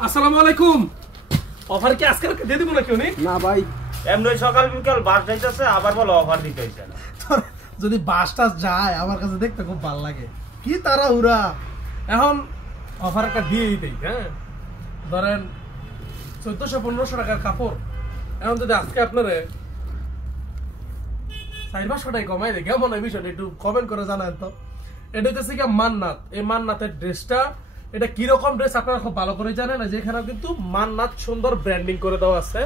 আসসালামু আলাইকুম। অফার কি আজকে দিয়ে দিব নাকি উনি? না ভাই, এমনি সকাল বিকাল বাস যাইতেছে, আবার বলো অফার দিতে হইছে না। যদি বাসটা যায় আমার কাছে দেখতে খুব ভালো লাগে, কি তারা উড়া। এখন অফার একটা দিয়েই দেই। হ্যাঁ, ধরেন 1400-1500 টাকার কাপড়, এখন যদি আজকে আপনারে 400 টাকা কমাই দেয়, কেমন এই বিষয়টা একটু কমেন্ট করে জানান তো। এটা হচ্ছে কি মান্নাত, এই মান্নাতের ড্রেসটা, এটা কিরকম ড্রেস আপনারা খুব ভালো করে জানেন। যেখানে কিন্তু মান্নাত সুন্দর ব্র্যান্ডিং করে দেওয়া আছে।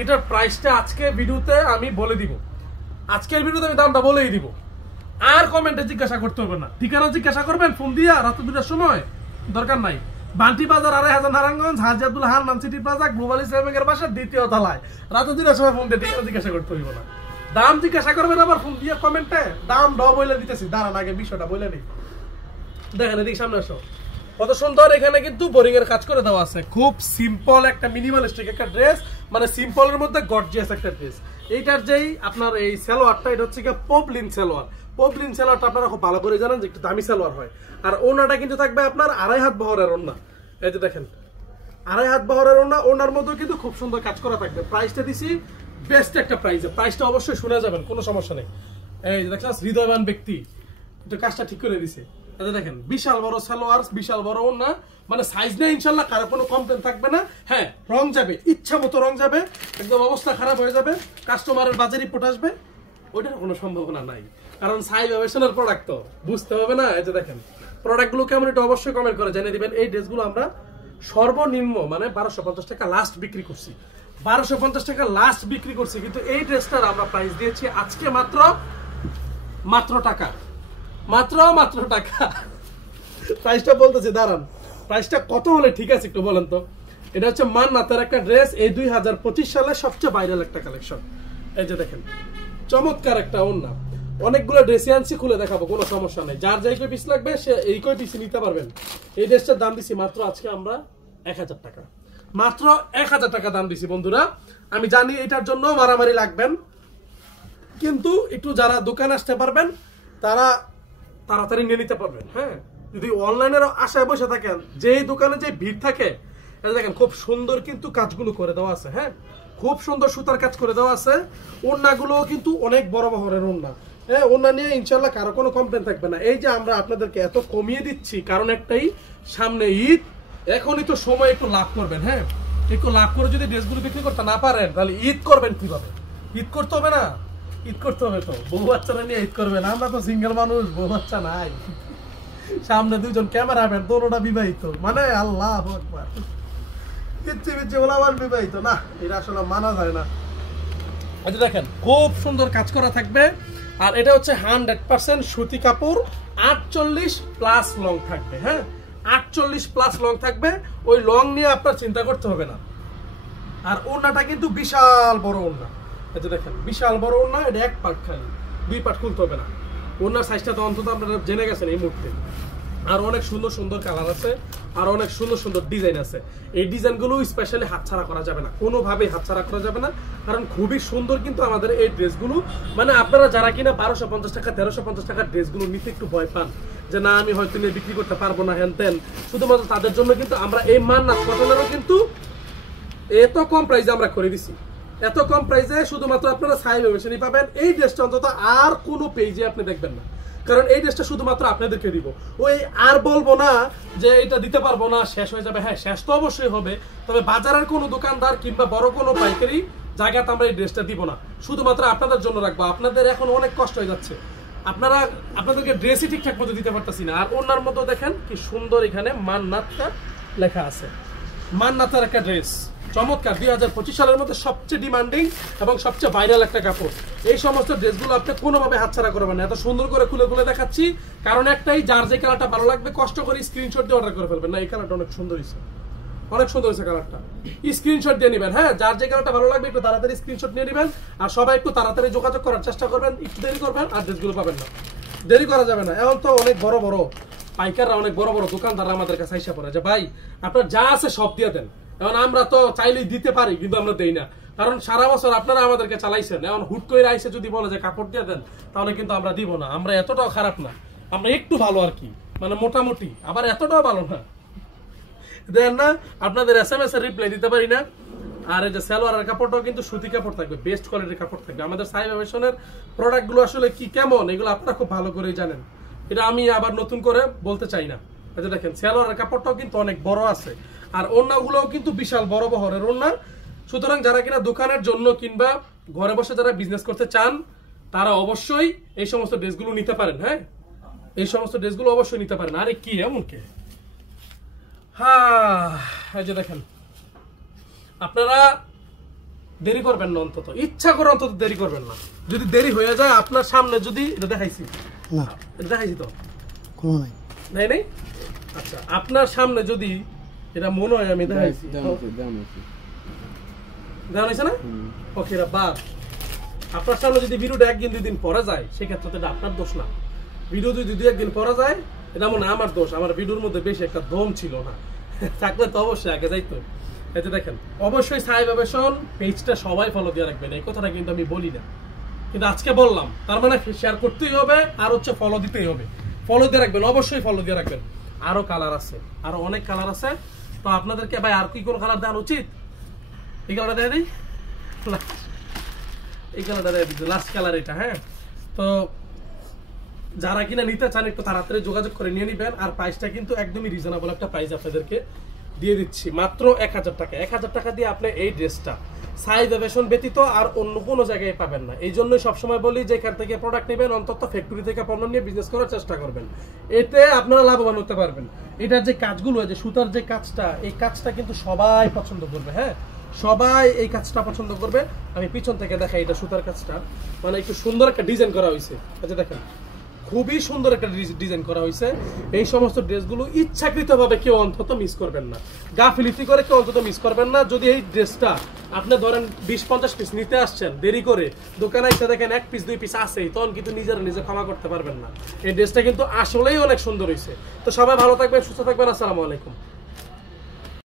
এটার প্রাইসটা আজকে ভিডিওতে আমি বলে দিব, আজকের ভিডিওতে আমি দামটা বলেই দিব। আর কমেন্টে জিজ্ঞাসা করতে হবে না, ঠিকানা জিজ্ঞাসা করবেন ফোন দিয়া রাত 2টার সময়, দরকার নাই। Bonti Bazar 2500 Narayanganj, Haji Abdul Hannan city plaza, global ইসলামিকের বাসার 2য় তলায়। রাত 2টার সময় ফোন দিয়ে ঠিকানা জিজ্ঞাসা করতে হইব না, দাম জিজ্ঞাসা করবেন আবার ফোন দিয়ে কমেন্টে। দাম ড বলে দিতেছি, দাঁড়ান আগে বিষয়টা বলে নেই। দেখেন এদিকে সামনে আসো, কত সুন্দর এখানে কিন্তু বোরিং এর কাজ করে দেওয়া আছে। খুব সিম্পল একটা মিনিমালিস্টিক একটা ড্রেস, মানে সিম্পলের মধ্যে গর্জিয়াস একটা ড্রেস। এইটার যেই আপনার এই সালোয়ারটা, এটা হচ্ছে কি পপলিন সালোয়ার। পপলিন সালোয়ারটা আপনারা খুব ভালো করে জানেন যে একটু দামি সালোয়ার হয়। আর ওনাটা কিন্তু থাকবে আপনার 2.5 হাত বহরের ওনা। এই যে দেখেন 2.5 হাত বহরের ওনা, ওনার মধ্যে কিন্তু খুব সুন্দর কাজ করা থাকবে। প্রাইসটা দিছি বেস্ট একটা প্রাইসে, প্রাইসটা অবশ্যই শুনে যাবেন, কোনো সমস্যা নেই। এই যে দেখছেন হৃদয়বান ব্যক্তি একটু কাজটা ঠিক করে দিছে। দেখেন বিশাল বড় সালোয়ার, বিশাল বড় ওড়না, মানে সাইজ নেই ইনশাল্লাহ, কারো কোনো কমপ্লেন থাকবে না। হ্যাঁ, রং যাবে ইচ্ছা মতো, রং যাবে, একদম অবস্থা খারাপ হয়ে যাবে, কাস্টমারের বাজারে রিপোর্ট আসবে, ওইটার কোনো সম্ভাবনা নাই। কারণ সাই ব্যবসার প্রোডাক্ট তো বুঝতে হবে না। এই যে দেখেন প্রোডাক্টগুলো কেমন, এটা অবশ্যই কমেন্ট করে জানিয়ে দিবেন। এই ড্রেসগুলো আমরা সর্বনিম্ন মানে 1250 টাকা লাস্ট বিক্রি করছি, 1250 টাকা লাস্ট বিক্রি করছি। কিন্তু এই ড্রেসটার আমরা প্রাইস দিয়েছি আজকে মাত্র টাকা, মাত্র টাকা। প্রাইসটা বলতেছি, দাঁড়ান প্রাইসটা কত হলে ঠিক আছে একটু বলেন তো। এটা হচ্ছে মান্নাতের একটা ড্রেস, এই 2025 সালের সবচেয়ে ভাইরাল একটা কালেকশন। এই যে দেখেন চমৎকার একটা ওড়না, অনেকগুলো ড্রেসে আনছি, খুলে দেখাবো, কোনো সমস্যা নেই। যার যাই কই পিস লাগবে সে এই কই পিস নিতে পারবেন। এই ড্রেসটার দাম দিছি মাত্র আজকে আমরা 1000 টাকা, মাত্র 1000 টাকা দাম দিছি বন্ধুরা। আমি জানি এটার জন্য মারামারি লাগবেন, কিন্তু একটু যারা দোকানে আসতে পারবেন তারা তাড়াতাড়ি নিয়ে নিতে পারবেন। হ্যাঁ, যদি অনলাইনের আশায় বসে থাকেন, যেই দোকানে যে ভিড় থাকে, দেখেন খুব সুন্দর কিন্তু কাজগুলো করে দেওয়া আছে। হ্যাঁ, খুব সুন্দর সুতার কাজ করে দেওয়া আছে। ওড়নাগুলো কিন্তু অনেক বড় বহরের ওড়না। হ্যাঁ, ওড়না নিয়ে ইনশাল্লাহ কারো কোনো কমপ্লেন থাকবে না। এই যে আমরা আপনাদেরকে এত কমিয়ে দিচ্ছি, কারণ একটাই, সামনে ঈদ, এখনই তো সময় একটু লাভ করবেন। হ্যাঁ, একটু লাভ করে যদি ড্রেসগুলো বিক্রি করতে না পারেন তাহলে ঈদ করবেন কিভাবে? ঈদ করতে হবে না, ঈদ করতে হবে তো, বউ বাচ্চারা নিয়ে ঈদ করবেন। আমরা তো সিঙ্গেল মানুষ, বউ বাচ্চা নাই, সামনে 2জন ক্যামেরাম্যান, দোনোটা বিবাহিত, মানে আল্লাহ আকবার, পিচ্ছি ওলা আবার বিবাহিত না, এটা আসলে মানা যায় না। আচ্ছা দেখেন খুব সুন্দর কাজ করা থাকবে। আর এটা হচ্ছে 100% সুতি কাপড়, 48+ লং থাকবে। হ্যাঁ, 48+ লং থাকবে, ওই লং নিয়ে আপনার চিন্তা করতে হবে না। আর ওড়নাটা কিন্তু বিশাল বড় ওড়না। এটা দেখেন বিশাল বড় ওড়না, এটা এক পার্ট, খালি 2 পার্ট খুলতে হবে না। ওড়নার সাইজটা তো অন্তত আপনারা জেনে গেছেন এই মুহূর্তে। আর অনেক সুন্দর সুন্দর কালার আছে, আর অনেক সুন্দর সুন্দর ডিজাইন আছে। এই ডিজাইনগুলো স্পেশালি হাতছাড়া করা যাবে না, কোনোভাবেই হাতছাড়া করা যাবে না, কারণ খুবই সুন্দর কিন্তু আমাদের এই ড্রেসগুলো। মানে আপনারা যারা কিনা 1250 টাকা 1350 টাকার ড্রেসগুলো নিতে একটু ভয় পান, যে না আমি হয়তো নিয়ে বিক্রি করতে পারবো না হ্যান তেন, শুধুমাত্র তাদের জন্য কিন্তু আমরা এই মান্নাত কটনেরও কিন্তু এত কম প্রাইসে আমরা করে দিছি। এত কম প্রাইসে শুধুমাত্র আপনারা সাই মেশিনই পাবেন। এই ড্রেসটা অন্তত আর কোনো পেজে আপনি দেখবেন না, কারণ এই ড্রেসটা শুধুমাত্র আপনাদেরকে দিব। ওই আর বলবো না যে এটা দিতে পারবো না, শেষ হয়ে যাবে। হ্যাঁ, শেষ তো অবশ্যই হবে, তবে বাজারের কোনো দোকানদার কিংবা বড় কোনো পাইকারি জায়গাতে আমরা এই ড্রেসটা দিব না, শুধুমাত্র আপনাদের জন্য রাখবো। আপনাদের এখন অনেক কষ্ট হয়ে যাচ্ছে, আপনাদেরকে ড্রেসই ঠিকঠাক মতো দিতে পারতেছি না। আর ওনার মতো দেখেন কি সুন্দর এখানে মান্নাতটা লেখা আছে, মান্নাতের একটা ড্রেস, চমৎকার। 2025 সালের মধ্যে সবচেয়ে ডিমান্ডিং এবং সবচেয়ে ভাইরাল একটা কাপড়। এই সমস্ত ড্রেসগুলো আপনি কোনোভাবে হাতছাড়া করবেন না। এত সুন্দর করে খুলে খুলে দেখাচ্ছি কারণ একটাই, যার যে কালারটা ভালো লাগবে কষ্ট করে স্ক্রিনশট দিয়ে অর্ডার করে ফেলবেন। না, এই কালারটা অনেক সুন্দর হয়েছে, অনেক সুন্দর হয়েছে কালারটা, স্ক্রিনশট দিয়ে নেবেন। হ্যাঁ, যার যে কালারটা ভালো লাগবে একটু তাড়াতাড়ি স্ক্রিনশট নিয়ে নেবেন। আর সবাই একটু তাড়াতাড়ি যোগাযোগ করার চেষ্টা করবেন, একটু দেরি করবেন আর ড্রেসগুলো পাবেন না, দেরি করা যাবে না। এখন তো অনেক বড় বড় পাইকাররা, অনেক বড় বড় দোকানদাররা আমাদের কাছে আইসা পড়ে যে ভাই আপনার যা আছে সব দিয়ে দেন। এখন আমরা তো চাইলেই দিতে পারি, কিন্তু আমরা দেই না, কারণ সারা বছর আপনারা আমাদেরকে চালাইছেন। এখন হুট করে আইসে যদি বলে যে কাপড় দিয়ে দেন, তাহলে কিন্তু আমরা দিব না। আমরা এতটাও খারাপ না, আমরা একটু ভালো আর কি, মানে মোটামুটি, আবার এতটাও ভালো না। দেন না, আপনাদের SMS এর রিপ্লাই দিতে পারি না। আর এই যে সালোয়ারের কাপড়টাও কিন্তু সুতি কাপড় থাকবে, বেস্ট কোয়ালিটির কাপড় থাকবে। আমাদের সাইবা ফ্যাশনের প্রোডাক্টগুলো আসলে কি কেমন এগুলো আপনারা খুব ভালো করেই জানেন, এটা আমি আবার নতুন করে বলতে চাই না। আচ্ছা দেখেন সালোয়ারের কাপড়টাও কিন্তু অনেক বড় আছে, আর ওড়নাগুলোও কিন্তু বিশাল বড় বহরের ওড়না। সুতরাং যারা কিনা দোকানের জন্য কিংবা ঘরে বসে যারা বিজনেস করতে চান তারা অবশ্যই এই সমস্ত ড্রেসগুলো নিতে পারেন। হ্যাঁ, এই সমস্ত ড্রেসগুলো অবশ্যই নিতে পারেন। আরে কি এমন কে, হ্যাঁ এই যে দেখেন, আপনারা দেরি করবেন না, অন্তত ইচ্ছা করে অন্তত দেরি করবেন না। যদি দেরি হয়ে যায় আপনার সামনে, যদি এটা দেখাইছি না, এটা দেখাইছি তো কোনো নাই। নাই নাই, আচ্ছা আপনার সামনে যদি এটা মনে হয় আমি দেখাইছি, দেওয়া হয়েছে না? ওকে, এটা বাদ। আপনার সামনে যদি ভিডিওটা একদিন দুই দিন পরে যায় সেক্ষেত্রে তো এটা আপনার দোষ না। ভিডিও যদি দুই একদিন পরে যায় এটা মনে হয় আমার দোষ, আমার ভিডিওর মধ্যে বেশি একটা দম ছিল না, থাকলে তো অবশ্যই আগে যাইতো। এতে দেখেন অবশ্যই সাইবা ফ্যাশন পেজটা সবাই ফলো দিয়ে রাখবেন, এই কথাটা কিন্তু আমি বলি না, কিন্তু আজকে বললাম। তার মানে শেয়ার করতেই হবে আর হচ্ছে ফলো দিতেই হবে। ফলো দিয়ে রাখবেন, অবশ্যই ফলো দিয়ে রাখবেন। আরো কালার আছে, আরো অনেক কালার আছে। তো আপনাদেরকে ভাই আর কি কোনো কালার দেওয়া উচিত? এই কালারটা দেখে দিই, এই কালারটা দেখে দিই, লাস্ট কালার এটা। হ্যাঁ, তো যারা কিনা নিতে চান একটু তাড়াতাড়ি যোগাযোগ করে নিয়ে নিবেন। আর প্রাইসটা কিন্তু একদমই রিজনেবল একটা প্রাইস আপনাদেরকে দিয়ে দিচ্ছি, মাত্র 1000 টাকা। 1000 টাকা দিয়ে আপনি এই ড্রেসটা সাইবা ফ্যাশন ব্যতীত আর অন্য কোনো জায়গায় পাবেন না। এই জন্যই সবসময় বলি যে এখান থেকে প্রোডাক্ট নেবেন অন্তত ফ্যাক্টরি থেকে পণ্য নিয়ে বিজনেস করার চেষ্টা করবেন, এতে আপনারা লাভবান হতে পারবেন। এটার যে কাজগুলো, যে সুতার যে কাজটা, এই কাজটা কিন্তু সবাই পছন্দ করবে। হ্যাঁ, সবাই এই কাজটা পছন্দ করবে। আমি পিছন থেকে দেখাই, এটা সুতার কাজটা মানে একটু সুন্দর একটা ডিজাইন করা হয়েছে। আচ্ছা দেখেন, খুবই সুন্দর একটা ডিজাইন করা হয়েছে। এই সমস্ত ড্রেসগুলো ইচ্ছাকৃতভাবে কেউ অন্তত মিস করবেন না, গাফিলিতি করে কেউ অন্তত মিস করবেন না। যদি এই ড্রেসটা আপনি ধরেন 20-50 পিস নিতে আসছেন, দেরি করে দোকানে এসে দেখেন 1 পিস 2 পিস আছেই, তখন কিন্তু নিজে ক্ষমা করতে পারবেন না। এই ড্রেসটা কিন্তু আসলেই অনেক সুন্দর হয়েছে। তো সবাই ভালো থাকবেন, সুস্থ থাকবেন। আসসালামু আলাইকুম।